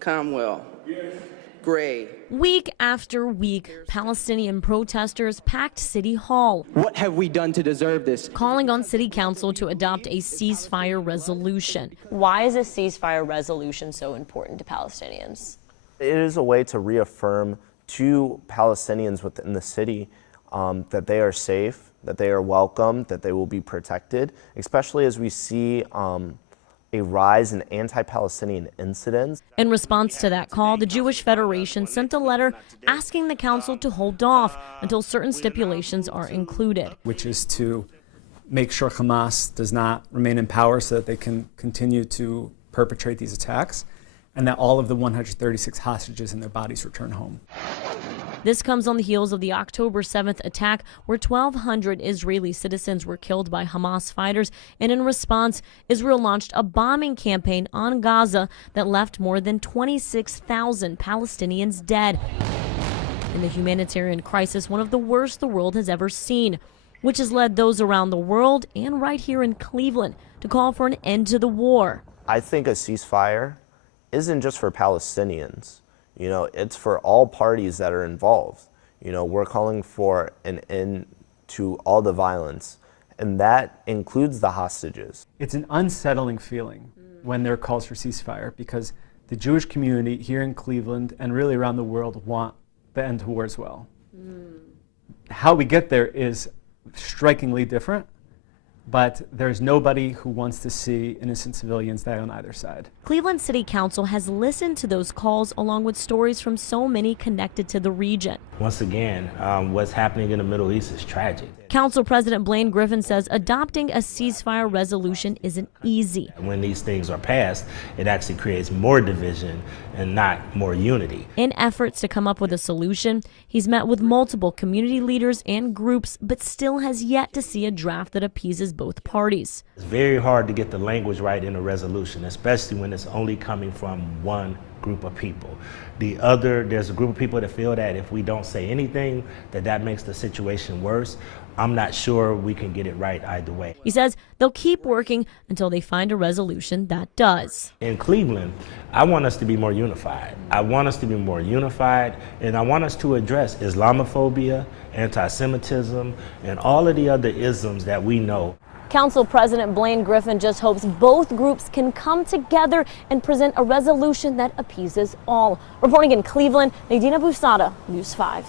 Comwell. Gray. Week after week, Palestinian protesters packed City Hall. What have we done to deserve this? Calling on City Council to adopt a ceasefire resolution. Why is a ceasefire resolution so important to Palestinians? It is a way to reaffirm to Palestinians within the city that they are safe, that they are welcome, that they will be protected, especially as we see a rise in anti-Palestinian incidents. In response to that call, the Jewish Federation sent a letter asking the council to hold off until certain stipulations are included. Which is to make sure Hamas does not remain in power so that they can continue to perpetrate these attacks, and that all of the 136 hostages and their bodies return home. This comes on the heels of the October 7th attack where 1,200 Israeli citizens were killed by Hamas fighters, and in response, Israel launched a bombing campaign on Gaza that left more than 26,000 Palestinians dead. In the humanitarian crisis, one of the worst the world has ever seen, which has led those around the world and right here in Cleveland to call for an end to the war. I think a ceasefire isn't just for Palestinians. You know, it's for all parties that are involved. You know, we're calling for an end to all the violence, and that includes the hostages. It's an unsettling feeling when there are calls for ceasefire because the Jewish community here in Cleveland and really around the world want the end to war as well. How we get there is strikingly different, but there's nobody who wants to see innocent civilians die on either side. Cleveland City Council has listened to those calls along with stories from so many connected to the region. Once again, what's happening in the Middle East is tragic. Council President Blaine Griffin says adopting a ceasefire resolution isn't easy. When these things are passed, it actually creates more division and not more unity. In efforts to come up with a solution, he's met with multiple community leaders and groups, but still has yet to see a draft that appeases both parties. It's very hard to get the language right in a resolution, especially when it's only coming from one group of people. There's a group of people that feel that if we don't say anything, that makes the situation worse. I'm not sure we can get it right either way. He says they'll keep working until they find a resolution that does. In Cleveland, I want us to be more unified. I want us to be more unified, and I want us to address Islamophobia, anti-Semitism, and all of the other isms that we know. Council President Blaine Griffin just hopes both groups can come together and present a resolution that appeases all. Reporting in Cleveland, Nadina Busada, News 5.